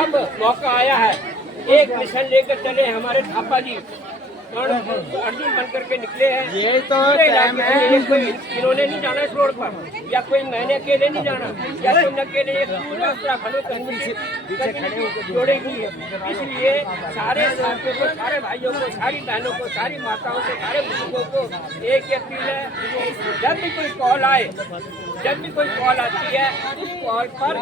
अब मौका आया है, एक मिशन लेकर चले हमारे थापा जी और अर्जुन बन करके निकले हैं। ये तो टाइम है, इन्होंने नहीं जाना इस रोड पर, या कोई मैंने अकेले नहीं जाना, या कोई अकेले पूरा उत्तराखंड पीछे खड़े होकर जोड़ेगी। इसलिए सारे साथियों को, सारे भाइयों को, सारी बहनों को, सारी माताओं को, सारे बुजुर्गों को एक अपील है, जब भी कोई कॉल आए, जब भी कोई कॉल आती है, उस कॉल पर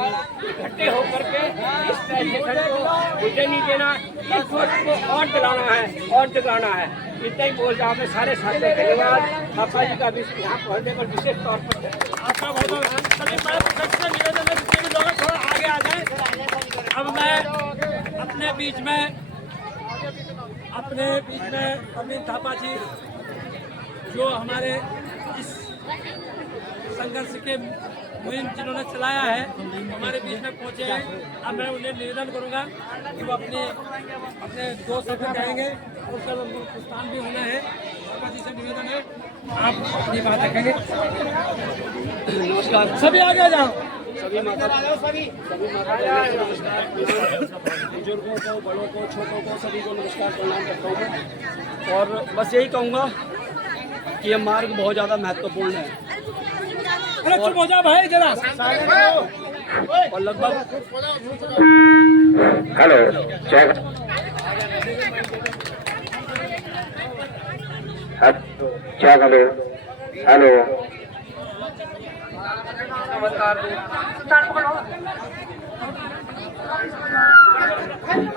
इकट्ठे होकर के इस स्टेशन को मुझे नहीं देना, इस सोच को और जलाना है और जगाना है। इतना ही बोल रहा हूँ। सारे साथियों को धन्यवाद। पापा जी का भी यहाँ पहुँचने पर विशेष तौर पर आपका बहुत निवेदन है, जिससे भी लोग थोड़ा आगे आ जाए। अब मैं अपने बीच में अमित थापा जी जो हमारे इस संघर्ष के मुहिम जिन्होंने चलाया है, हमारे बीच में पहुंचे हैं। अब मैं उन्हें निवेदन करूंगा कि वो अपने दो शब्द कहेंगे और उसका प्रस्थान भी होना है। थापा जी से निवेदन है, आप अपनी बात रखेंगे। नमस्कार, सभी आगे जाओ, सभी बुजुर्गों को, बड़ों को, छोटों को, सभी को नमस्कार प्रणाम करता हूँ। और बस यही कहूँगा कि यह मार्ग बहुत ज़्यादा महत्वपूर्ण है। चुप हो जा भाई जरा। और लगभग hello check, check, hello hello,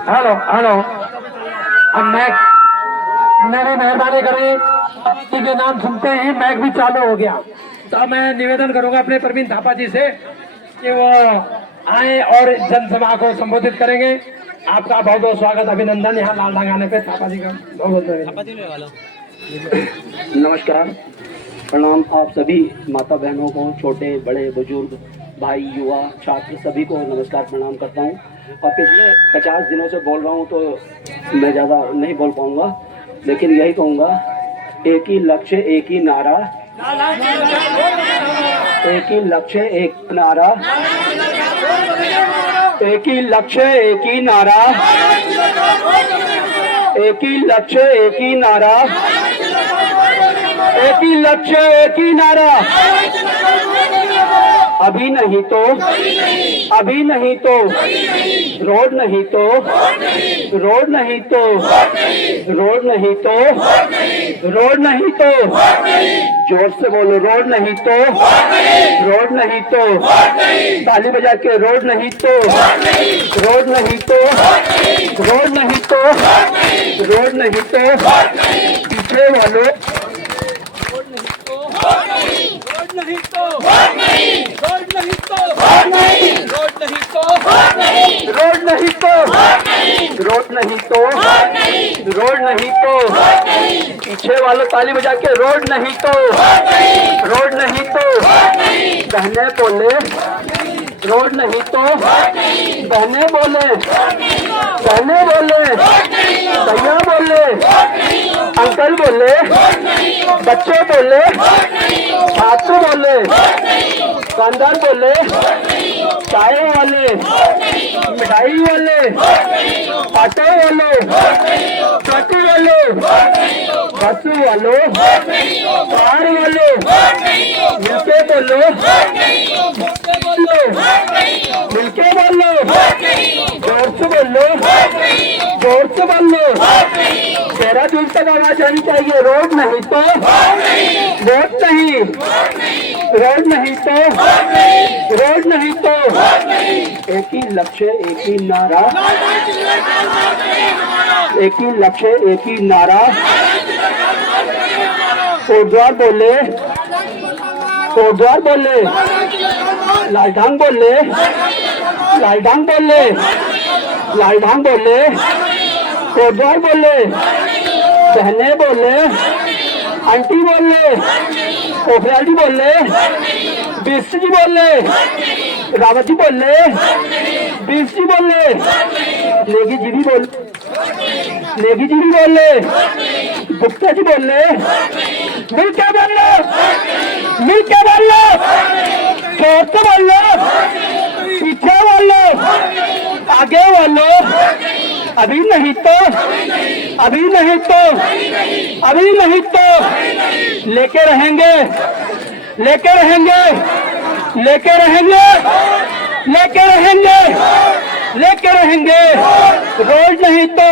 hello hello. अब मैक, मेरी मेहरबानी करें, के नाम सुनते ही मैक भी चालू हो गया। तो मैं निवेदन करूंगा अपने प्रवीण थापा जी से कि वो आए और जनसभा को संबोधित करेंगे। आपका बहुत बहुत स्वागत, अभिनंदन यहाँ लाल आने पे। थापा जी का बहुत बहुत नमस्कार, प्रणाम आप सभी माता बहनों को, छोटे बड़े बुजुर्ग भाई युवा छात्र सभी को नमस्कार प्रणाम करता हूँ। और पिछले 50 दिनों से बोल रहा हूँ तो मैं ज़्यादा नहीं बोल पाऊँगा, लेकिन यही कहूँगा, एक ही लक्ष्य एक ही नारा, एक ही लक्ष्य एक नारा, एक ही लक्ष्य एक ही नारा, एक ही लक्ष्य एक ही नारा, एक ही लक्ष्य एक ही नारा। अभी नहीं तो, अभी नहीं तो, रोड नहीं तो, रोड नहीं तो, रोड नहीं तो, रोड नहीं तो, जोर से बोलो, रोड नहीं तो, रोड नहीं तो, ताली बजा के, रोड नहीं तो, रोड नहीं तो, रोड नहीं तो, रोड नहीं तो, पीछे वालों, रोड नहीं तो, रोड नहीं तो, रोड नहीं तो, रोड नहीं तो, रोड नहीं तो, रोड नहीं तो, रोड नहीं तो, पीछे वालों ताली बजा के, रोड नहीं तो, रोड नहीं तो, बहने बोले, रोड नहीं तो, बहने बोले, बहने बोले, भैया बोले, अंकल बोले, बच्चे बोले, छात्र बोले, दुकानदार बोले, चाय वाले, मिठाई वाले, ऑटो वाले, ट्रक वाले, बस वालों, कार वाले, मिलके बोलो, मिलके बोलो, जोर से बोलो, जोर से बोलो, तेरा दूर तक आवाज आनी चाहिए। रोड नहीं तो, रोड नहीं, रोड नहीं तो, रोड नहीं तो, एक ही लक्ष्य एक ही नारा, एक ही लक्ष्य एक ही नारा। कोटद्वार बोले, कोटद्वार बोले, लालढांग बोले, लालढांग बोले, लालढांग बोले, कोटद्वार बोले, बहने बोले, आंटी बोले, पोखरियाल जी बोले, बीस जी बोले, रावत जी बोले, बीस जी बोले, नेगी जी भी बोले, नेगी जी भी बोले, गुप्ता जी बोले, मिलके बोलो, मिलके बोलो, जोर से बोलो, पीछे बोलो, आगे वालों, अभी नहीं तो, अभी नहीं तो, अभी नहीं तो लेके रहेंगे, लेके रहेंगे, लेके रहेंगे, लेके रहेंगे, लेके रहेंगे। रोड नहीं तो,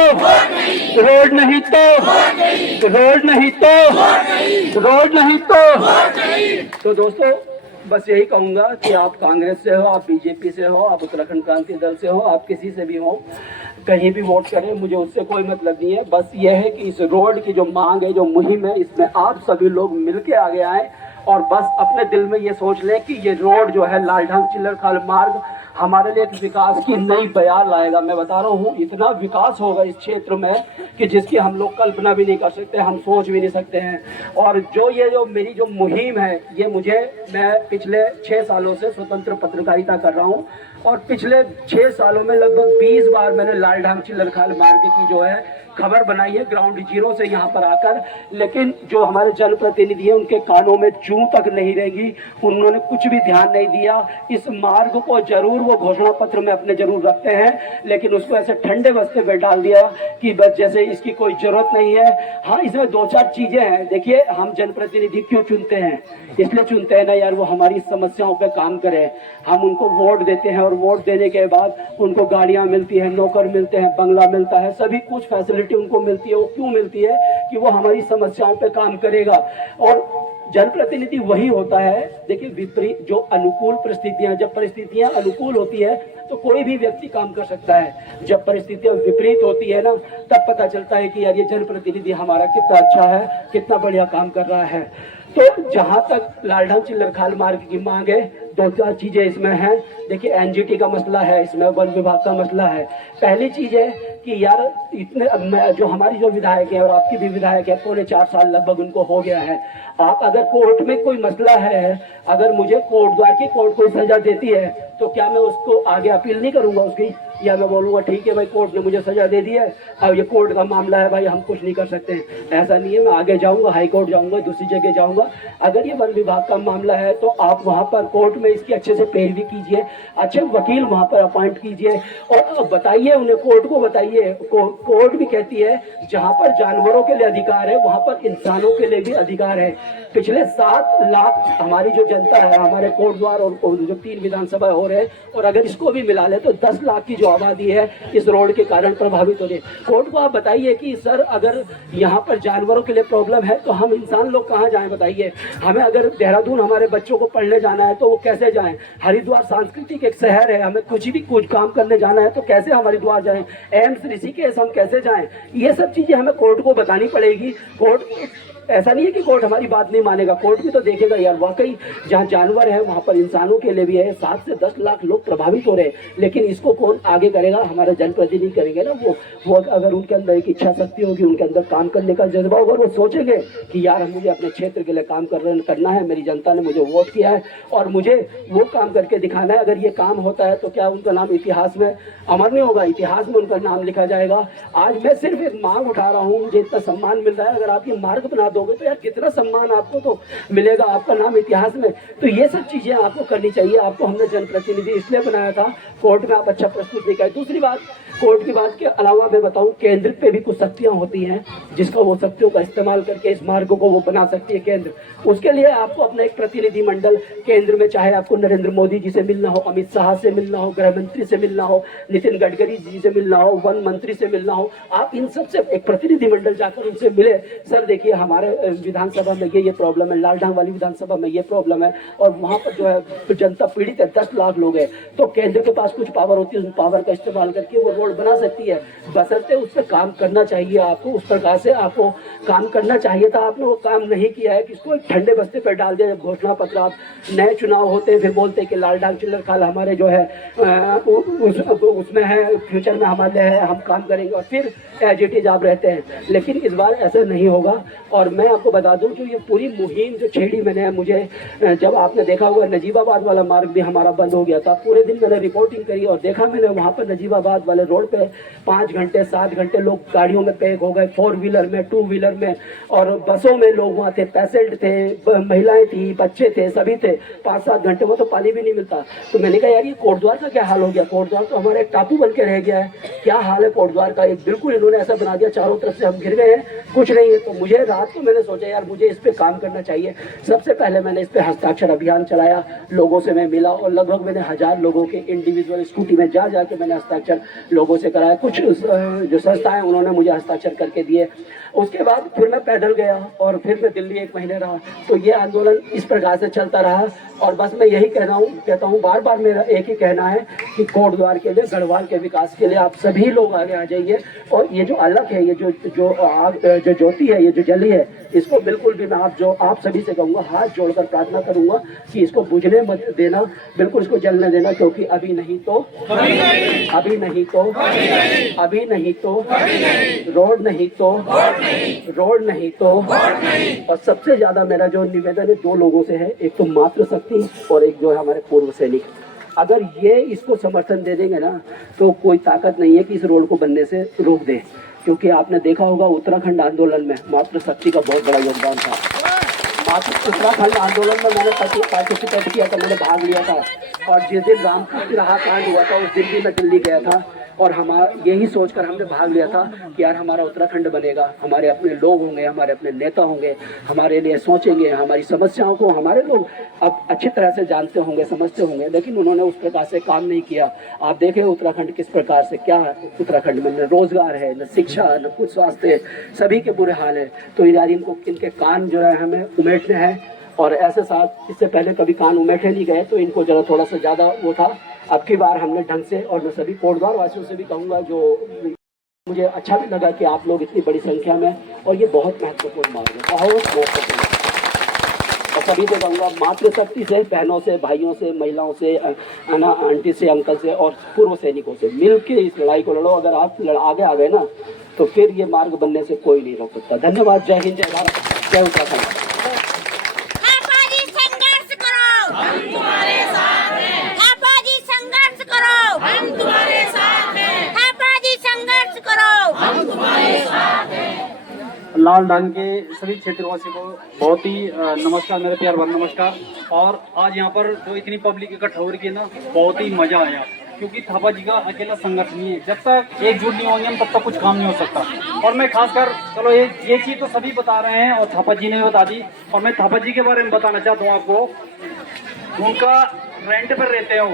रोड नहीं तो, रोड नहीं तो, रोड नहीं तो दोस्तों बस यही कहूंगा कि आप कांग्रेस से हो, आप बीजेपी से हो, आप उत्तराखंड क्रांति दल से हो, आप किसी से भी हो, कहीं भी वोट करें, मुझे उससे कोई मतलब नहीं है। बस यह है कि इस रोड की जो मांग है, जो मुहिम है, इसमें आप सभी लोग मिलके आगे आए और बस अपने दिल में ये सोच लें कि ये रोड जो है लालढांग चिल्लर खाल मार्ग हमारे लिए एक विकास की नई बयार लाएगा। मैं बता रहा हूँ इतना विकास होगा इस क्षेत्र में कि जिसकी हम लोग कल्पना भी नहीं कर सकते, हम सोच भी नहीं सकते हैं। और जो मेरी जो मुहिम है, ये मैं पिछले 6 सालों से स्वतंत्र पत्रकारिता कर रहा हूँ और पिछले 6 सालों में लगभग 20 बार मैंने लालढांग चिल्लर खाल मार्ग की जो है खबर बनाई है ग्राउंड जीरो से यहाँ पर आकर। लेकिन जो हमारे जनप्रतिनिधि हैं उनके कानों में जूं तक नहीं रहेगी, उन्होंने कुछ भी ध्यान नहीं दिया। इस मार्ग को जरूर वो घोषणा पत्र में अपने जरूर रखते हैं, लेकिन उसको ऐसे ठंडे बस्ते में डाल दिया कि बस जैसे इसकी कोई जरूरत नहीं है। हाँ, इसमें 2-4 चीजें हैं। देखिए, हम जनप्रतिनिधि क्यों चुनते हैं? इसलिए चुनते हैं ना यार, वो हमारी समस्याओं पे काम करें। हम उनको वोट देते हैं और वोट देने के बाद उनको गाड़ियां मिलती है, नौकर मिलते हैं, बंगला मिलता है, सभी कुछ फैसिलिटी उनको मिलती है। वो क्यों मिलती है? कि वो हमारी समस्याओं पे काम करेगा। और जनप्रतिनिधि वही होता है, देखिए, विपरीत जो अनुकूल परिस्थितियां, जब परिस्थितियां अनुकूल होती है तो कोई भी व्यक्ति काम कर सकता है। जब परिस्थितियां विपरीत होती है ना, तब पता चलता है कि यार ये जनप्रतिनिधि हमारा कितना अच्छा है, कितना बढ़िया काम कर रहा है। तो जहां तक लालढांग चिल्लर खाल मार्ग की मांग है, 2-4 चीजें इसमें हैं। देखिए, एनजीटी का मसला है, इसमें वन विभाग का मसला है। पहली चीज है कि यार इतने जो हमारी जो विधायक है और आपकी भी विधायक है, 4.5 साल लगभग उनको हो गया है। आप अगर कोर्ट में कोई मसला है, अगर मुझे कोर्ट द्वार की कोर्ट कोई सजा देती है तो क्या मैं उसको आगे अपील नहीं करूंगा उसकी? या मैं बोलूंगा ठीक है भाई, कोर्ट ने मुझे सजा दे दी है, अब ये कोर्ट का मामला है भाई, हम कुछ नहीं कर सकते हैं। ऐसा नहीं है, मैं आगे जाऊंगा, हाई कोर्ट जाऊंगा, दूसरी जगह जाऊंगा। अगर ये वन विभाग का मामला है तो आप वहां पर कोर्ट में इसकी अच्छे से पैरवी कीजिए, अच्छे वकील वहां पर अपॉइंट कीजिए और बताइए उन्हें, कोर्ट को बताइए। कोर्ट भी कहती है जहां पर जानवरों के लिए अधिकार है वहां पर इंसानों के लिए भी अधिकार है। पिछले 7 लाख हमारी जो जनता है, हमारे कोर्ट द्वार और जो 3 विधानसभा हो रहे हैं, और अगर इसको भी मिला ले तो 10 लाख की जो आबादी है इस रोड के कारण प्रभावित हो रही है। कोर्ट को आप बताइए कि सर, अगर यहाँ पर जानवरों के लिए प्रॉब्लम है तो हम इंसान लोग कहाँ जाएं? बताइए। हमें अगर देहरादून हमारे बच्चों को पढ़ने जाना है तो वो कैसे जाएं? हरिद्वार सांस्कृतिक एक शहर है, हमें कुछ काम करने जाना है तो कैसे हम हरिद्वार जाएं? एम्स ऋषिकेश हम कैसे जाएं? ये सब चीजें हमें कोर्ट को बतानी पड़ेगी। कोर्ट ऐसा नहीं है कि कोर्ट हमारी बात नहीं मानेगा, कोर्ट भी तो देखेगा यार वाकई जहाँ जानवर है वहाँ पर इंसानों के लिए भी है। 7 से 10 लाख लोग प्रभावित हो रहे हैं, लेकिन इसको कौन आगे करेगा? हमारा जनप्रतिनिधि करेंगे ना। वो अगर उनके अंदर एक इच्छा शक्ति होगी, उनके अंदर काम करने का जज्बा होगा, वो सोचेंगे कि यार मुझे अपने क्षेत्र के लिए काम करना है, मेरी जनता ने मुझे वोट किया है और मुझे वो काम करके दिखाना है। अगर ये काम होता है तो क्या उनका नाम इतिहास में अमर नहीं होगा? इतिहास में उनका नाम लिखा जाएगा। आज मैं सिर्फ एक मांग उठा रहा हूँ, मुझे इतना सम्मान मिल रहा है, अगर आप ये मार्ग बना दोगे तो यार कितना सम्मान आपको तो मिलेगा, आपका नाम इतिहास में। तो ये सब चीजें आपको करनी चाहिए। आपको हमने जनप्रतिनिधि इसलिए बनाया था, कोर्ट में आप अच्छा प्रस्तुत नहीं करे। दूसरी बात, कोर्ट की बात के अलावा मैं बताऊं, केंद्र पे भी कुछ शक्तियां होती हैं जिसका वो शक्तियों का इस्तेमाल करके इस मार्ग को वो बना सकती है केंद्र। उसके लिए आपको अपना एक प्रतिनिधि मंडल केंद्र में, चाहे आपको नरेंद्र मोदी जी से मिलना हो, अमित शाह से मिलना हो, गृह मंत्री से मिलना हो, नितिन गडकरी जी से मिलना हो, वन मंत्री से मिलना हो, आप इन सब से एक प्रतिनिधि मंडल जाकर उनसे मिले। सर देखिए, हमारे विधानसभा में ये प्रॉब्लम है, लालढांग वाली विधानसभा में ये प्रॉब्लम है और वहाँ पर जो है जनता पीड़ित है, 10 लाख लोग हैं। तो केंद्र के पास कुछ पावर होती है, उस पावर का इस्तेमाल करके वो रोड बना सकती है, बशर्ते उस पर काम करना चाहिए आपको। उस प्रकार से आपको काम करना चाहिए था, आपने वो काम नहीं किया है। किसको एक ठंडे बस्ते पर डाल दिया। जब घोषणा पत्र, आप नए चुनाव होते हैं फिर बोलते हैं कि लालढांग चिल्लर खाल हमारे जो है उसमें है, फ्यूचर में हमारे है, हम काम करेंगे, और फिर एज इट इज आप रहते हैं। लेकिन इस बार ऐसा नहीं होगा और और मैं आपको बता दूं जो ये पूरी मुहिम जो छेड़ी मैंने, मुझे जब आपने देखा हुआ नजीबाबाद वाला मार्ग भी हमारा बंद हो गया था, पूरे दिन मैंने रिपोर्टिंग करी और देखा मैंने वहाँ पर नजीबाबाद वाले रोड पे 5 घंटे 7 घंटे लोग गाड़ियों में पैक हो गए, 4 व्हीलर में, 2 व्हीलर में और बसों में लोग वहाँ थे, पेशेंट थे, महिलाएं थी, बच्चे थे, सभी थे। 5-7 घंटे में तो पानी भी नहीं मिलता। तो मैंने कहा यार ये कोटद्वार का क्या हाल हो गया, कोटद्वार तो हमारा एक टापू बन के रह गया है, क्या हाल है कोटद्वार का। एक बिल्कुल इन्होंने ऐसा बना दिया, चारों तरफ से हम घिर गए हैं, कुछ नहीं है। तो मुझे रात को मैंने सोचा यार मुझे इस पे काम करना चाहिए। सबसे पहले मैंने इस पे हस्ताक्षर अभियान चलाया, लोगों से मैं मिला और लगभग मैंने 1000 लोगों के इंडिविजुअल स्कूटी में जा के मैंने हस्ताक्षर लोगों से कराया। कुछ जो संस्थाएं उन्होंने मुझे हस्ताक्षर करके दिए। उसके बाद फिर मैं पैदल गया और फिर मैं दिल्ली 1 महीने रहा। तो ये आंदोलन इस प्रकार से चलता रहा और बस मैं यही कहता हूँ बार बार मेरा एक ही कहना है कि कोटद्वार के लिए, गढ़वाल के विकास के लिए आप सभी लोग आगे आ जाइए। और ये जो अलग है, ये जो आग, जो ज्योति है, ये जो जली है, इसको बिल्कुल भी मैं आप सभी से कहूँगा, हाथ जोड़कर प्रार्थना करूँगा कि इसको बुझने मत देना, बिल्कुल इसको जलने देना, क्योंकि अभी नहीं तो रोड नहीं तो और सबसे ज्यादा मेरा जो निवेदन है 2 लोगों से है, एक तो मातृशक्ति और एक जो है हमारे पूर्व सैनिक। अगर ये इसको समर्थन दे देंगे ना तो कोई ताकत नहीं है कि इस रोड को बनने से रोक दे। क्योंकि आपने देखा होगा उत्तराखंड आंदोलन में मातृशक्ति का बहुत बड़ा योगदान था। उत्तराखंड आंदोलन में मैंने पार्टिसिपेट किया था, मैंने भाग लिया था। और जिस दिन रामपुर तिराहा कांड हुआ था उस दिन भी मैं दिल्ली गया था और यही सोचकर हमने भाग लिया था कि यार हमारा उत्तराखंड बनेगा, हमारे अपने लोग होंगे, हमारे अपने नेता होंगे, हमारे लिए सोचेंगे, हमारी समस्याओं को हमारे लोग अब अच्छी तरह से जानते होंगे, समझते होंगे। लेकिन उन्होंने उस प्रकार से काम नहीं किया। आप देखें उत्तराखंड किस प्रकार से, क्या उत्तराखंड में न रोजगार है, न शिक्षा, न कुछ स्वास्थ्य, सभी के बुरे हाल है। तो यार इनके कान जो है हमें उमेटने हैं और ऐसे साथ इससे पहले कभी कान उमेटे नहीं गए, तो इनको जरा थोड़ा सा ज़्यादा वो था। अब की बार हमने ढंग से, और मैं सभी कोटद्वार वासियों से भी कहूँगा, जो मुझे अच्छा भी लगा कि आप लोग इतनी बड़ी संख्या में, और ये बहुत महत्वपूर्ण मार्ग है, बहुत महत्वपूर्ण। और सभी से कहूँगा मातृशक्ति से, बहनों से, भाइयों से, महिलाओं से, आंटी से, अंकल से और पूर्व सैनिकों से मिल के इस लड़ाई को लड़ो। अगर आप आगे आ गए ना तो फिर ये मार्ग बनने से कोई नहीं रोक सकता। धन्यवाद। जय हिंद, जय भारत, जय उत्तराखंड। लाल डांग के सभी क्षेत्रवासियों को बहुत ही नमस्कार, मेरे प्यार भरा नमस्कार। और आज यहाँ पर जो इतनी पब्लिक इकट्ठा हो रही है ना, बहुत ही मजा आया, क्योंकि थापा जी का अकेला संघर्ष नहीं है। जब तक एकजुट नहीं होंगे हम तब तक कुछ काम नहीं हो सकता। और मैं खासकर, चलो ये चीज़ तो सभी बता रहे हैं और थापा जी ने भी बता दी, और मैं थापा जी के बारे में बताना चाहता हूँ आपको। उनका रेंट पर रहते हो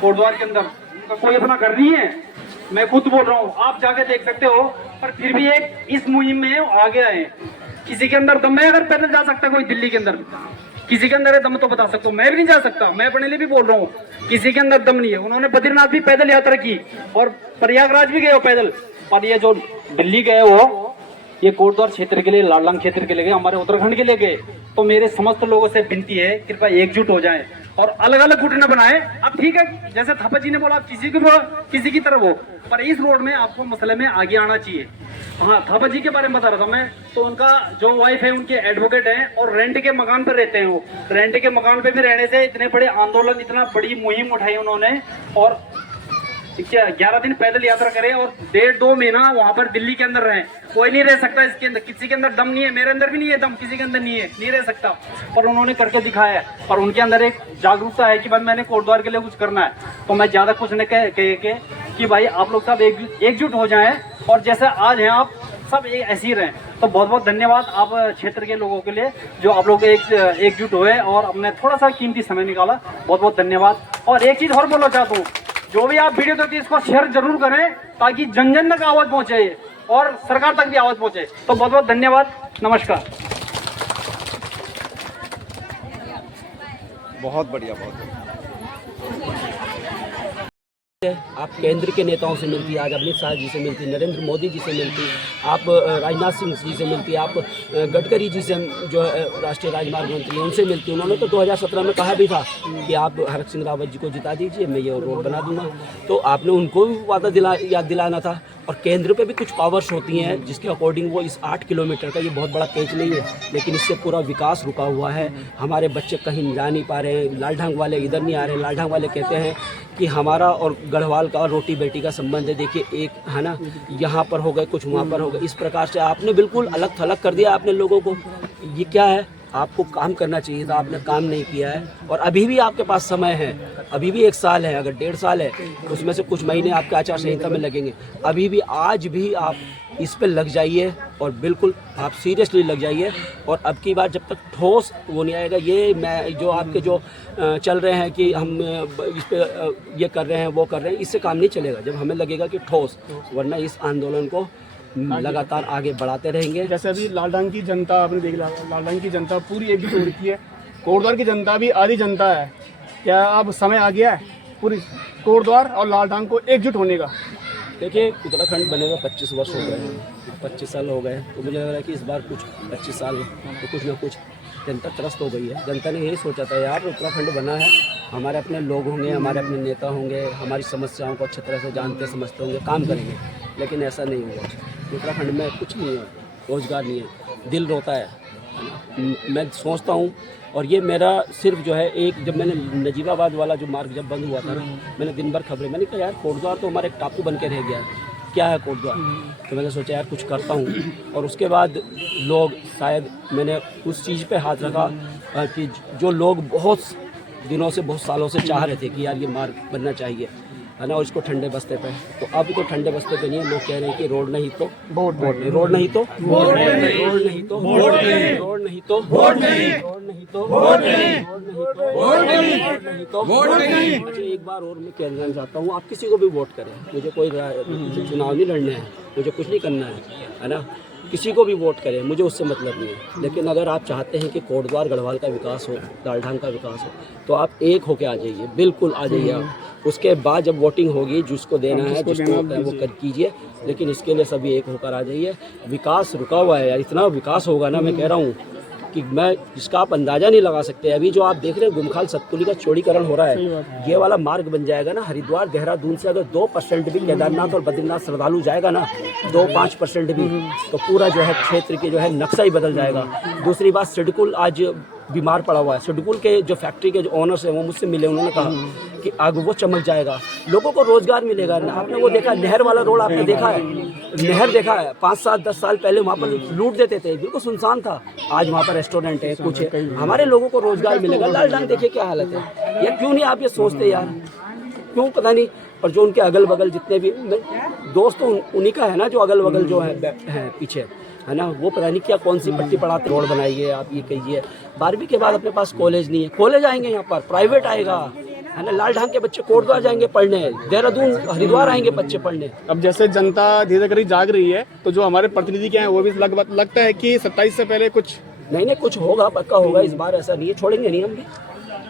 कोटद्वार के अंदर, उनका कोई अपना घर नहीं है। मैं खुद बोल रहा हूँ, आप जाके देख सकते हो। पर फिर भी एक इस मुहिम में आगे आए। किसी के अंदर दम है, अगर पैदल जा सकता कोई दिल्ली के अंदर, किसी के अंदर है दम तो बता सकता हूँ। मैं भी नहीं जा सकता, मैं अपने लिए भी बोल रहा हूँ, किसी के अंदर दम नहीं है। उन्होंने बद्रीनाथ भी पैदल यात्रा की और प्रयागराज भी गए हो पैदल। पर ये जो दिल्ली गए हो, ये कोटद्वार क्षेत्र के लिए, लालडांग क्षेत्र के लिए गए, हमारे उत्तराखंड के लिए गए। तो मेरे समस्त लोगों से विनती है, कृपया एकजुट हो जाएं और अलग अलग गुट न बनाएं। अब ठीक है, जैसे थापा जी ने बोला, आप किसी की तरफ हो, पर इस रोड में आपको मसले में आगे आना चाहिए। हाँ, थापा जी के बारे में बता रहा था मैं, तो उनका जो वाइफ है उनके एडवोकेट हैं और रेंट के मकान पर रहते हैं। वो रेंट के मकान पे भी रहने से इतने बड़े आंदोलन, इतना बड़ी मुहिम उठाई उन्होंने और 11 दिन पैदल यात्रा करे और 1.5-2 महीना वहां पर दिल्ली के अंदर रहे। कोई नहीं रह सकता इसके अंदर, किसी के अंदर दम नहीं है, मेरे अंदर भी नहीं है दम, किसी के अंदर नहीं रह सकता। पर उन्होंने करके दिखाया है और उनके अंदर एक जागरूकता है कि भाई मैंने कोटद्वार के लिए कुछ करना है। तो मैं ज्यादा कुछ नहीं कह के कि भाई आप लोग सब एकजुट हो जाएं और जैसे आज हैं आप सब ऐसे ही रहें। तो बहुत बहुत धन्यवाद आप क्षेत्र के लोगों के लिए, जो आप लोग एकजुट हुए और अपने थोड़ा सा कीमती समय निकाला। बहुत बहुत धन्यवाद। और एक चीज और बोलना चाहता हूँ, जो भी आप वीडियो देखते हैं इसको शेयर जरूर करें ताकि जन जन तक आवाज पहुंचे और सरकार तक भी आवाज पहुंचे। तो बहुत बहुत धन्यवाद, नमस्कार। बहुत बढ़िया, बहुत बढ़िया। आप केंद्र के नेताओं से मिलती है, आज अमित शाह जी से मिलती, नरेंद्र मोदी जी से मिलती, आप राजनाथ सिंह जी से मिलती, आप गडकरी जी से जो राष्ट्रीय राजमार्ग मंत्री उनसे मिलती। उन्होंने तो 2017 में कहा भी था कि आप हरक सिंह रावत जी को जिता दीजिए, मैं ये रोड बना दूंगा। तो आपने उनको भी वादा याद दिलाना था। और केंद्र पे भी कुछ पावर्स होती हैं जिसके अकॉर्डिंग वो इस 8 किलोमीटर का ये बहुत बड़ा पेच नहीं है, लेकिन इससे पूरा विकास रुका हुआ है। हमारे बच्चे कहीं जा नहीं पा रहे हैं, लालढांग वाले इधर नहीं आ रहे हैं। लालढांग वाले कहते हैं कि हमारा और गढ़वाल का रोटी बेटी का संबंध है, देखिए एक है ना, यहाँ पर हो गए कुछ वहाँ पर हो गए, इस प्रकार से आपने बिल्कुल अलग थलग कर दिया आपने लोगों को। ये क्या है, आपको काम करना चाहिए था, आपने काम नहीं किया है। और अभी भी आपके पास समय है, अभी भी 1 साल है, अगर 1.5 साल है उसमें से कुछ महीने आपके आचार संहिता में लगेंगे। अभी भी आज भी आप इस पे लग जाइए और बिल्कुल आप सीरियसली लग जाइए। और अब की बार जब तक ठोस वो नहीं आएगा, ये मैं जो आपके जो चल रहे हैं कि हम इस पे ये कर रहे हैं वो कर रहे हैं, इससे काम नहीं चलेगा जब हमें लगेगा कि ठोस, वरना इस आंदोलन को लगातार आगे बढ़ाते रहेंगे। जैसे अभी लालढांग की जनता आपने देख लिया, लालढांग की जनता पूरी एकजुट हो रखी है, कोटद्वार की जनता भी आधी जनता है। क्या अब समय आ गया है पूरी कोटद्वार और लालढांग को एकजुट होने का? देखिए उत्तराखंड बने हुए 25 वर्ष हो गए, 25 साल हो गए, तो मुझे लग रहा है कि इस बार कुछ 25 साल तो कुछ ना कुछ जनता त्रस्त हो गई है। जनता ने यही सोचा था यार उत्तराखंड बना है, हमारे अपने लोग होंगे, हमारे अपने नेता होंगे, हमारी समस्याओं को अच्छी तरह से जानते समझते होंगे, काम करेंगे। लेकिन ऐसा नहीं हुआ। उत्तराखंड में कुछ नहीं है, रोजगार नहीं है, दिल रोता है। मैं सोचता हूँ, और ये मेरा सिर्फ जो है एक, जब मैंने नजीबाबाद वाला जो मार्ग जब बंद हुआ था ना, मैंने दिन भर खबरें, मैंने कहा यार कोटद्वार तो हमारा एक टापू बन के रह गया है, क्या है कोटद्वार। तो मैंने सोचा यार कुछ करता हूँ। और उसके बाद लोग, शायद मैंने उस चीज़ पे हाथ रखा कि जो लोग बहुत दिनों से, बहुत सालों से चाह रहे थे कि यार ये मार्ग बनना चाहिए, है ना, और इसको ठंडे बस्ते पे, तो अब तो ठंडे बस्ते पे नहीं है। लोग कह रहे हैं कि रोड नहीं तो वोट नहीं, रोड नहीं तो वोट नहीं, रोड नहीं तो वोट नहीं, रोड नहीं तो वोट नहीं, रोड नहीं तो वोट नहीं, रोड नहीं तो वोट नहीं, रोड नहीं तो वोट नहीं। अच्छा एक बार और मैं कहना चाहता हूँ, आप किसी को भी वोट करें, मुझे कोई चुनाव नहीं लड़ना है, मुझे कुछ नहीं करना है ना, किसी को भी वोट करें, मुझे उससे मतलब नहीं है। लेकिन अगर आप चाहते हैं कि कोटद्वार गढ़वाल का विकास हो, लालढांग का विकास हो, तो आप एक होके आ जाइए, बिल्कुल आ जाइए आप। उसके बाद जब वोटिंग होगी, जिसको देना है, जिसको होता है वो कर कीजिए, लेकिन इसके लिए सभी एक होकर आ जाइए। विकास रुका हुआ है यार, इतना विकास होगा ना, मैं कह रहा हूँ कि मैं इसका आप अंदाज़ा नहीं लगा सकते। अभी जो आप देख रहे हैं गुमखाल सतपुली का चौड़ीकरण हो रहा है, ये वाला मार्ग बन जाएगा ना, हरिद्वार देहरादून से अगर 2% भी केदारनाथ और बद्रीनाथ श्रद्धालु जाएगा ना, 2-5% भी, तो पूरा जो है क्षेत्र की जो है नक्शा ही बदल जाएगा। दूसरी बात, सिडकुल आज बीमार पड़ा हुआ है। सिडकुल के जो फैक्ट्री के जो ओनर्स हैं वो मुझसे मिले, उन्होंने कहा कि आगे वो चमक जाएगा, लोगों को रोजगार मिलेगा। आपने वो देखा, नहर वाला रोड आपने देखा है, नहर देखा है, 5-7-10 साल पहले वहाँ पर लूट देते थे, बिल्कुल सुनसान था, आज वहाँ पर रेस्टोरेंट है, कुछ है, हमारे लोगों को रोजगार मिलेगा। लालढांग देखिए क्या हालत है, ये क्यों नहीं आप ये सोचते यार, क्यों पता नहीं। और जो उनके अगल बगल जितने भी दोस्त उन्हीं का है ना, जो अगल बगल जो है पीछे, है ना, वो पता नहीं क्या कौन सी पट्टी पढ़ाते, रोड बनाइए, आप ये कहिए। 12वीं के बाद अपने पास कॉलेज नहीं है, कॉलेज आएंगे यहाँ पर, प्राइवेट आएगा, है ना। लालढांग के बच्चे कोटद्वार जाएंगे पढ़ने, देहरादून हरिद्वार आएंगे बच्चे पढ़ने। अब जैसे जनता धीरे धीरे जाग रही है, तो जो हमारे प्रतिनिधि क्या है वो भी लगता है कि 27 से पहले कुछ नहीं कुछ होगा, पक्का होगा। इस बार ऐसा नहीं है, छोड़ेंगे नहीं हम भी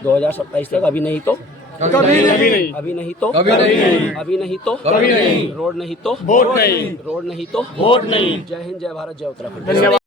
2027 तक। अभी नहीं तो कभी नहीं, अभी नहीं तो कभी नहीं, अभी नहीं तो कभी नहीं, रोड नहीं तो वोट नहीं, रोड नहीं तो वोट नहीं। जय हिंद, जय भारत, जय उत्तराखंड। धन्यवाद।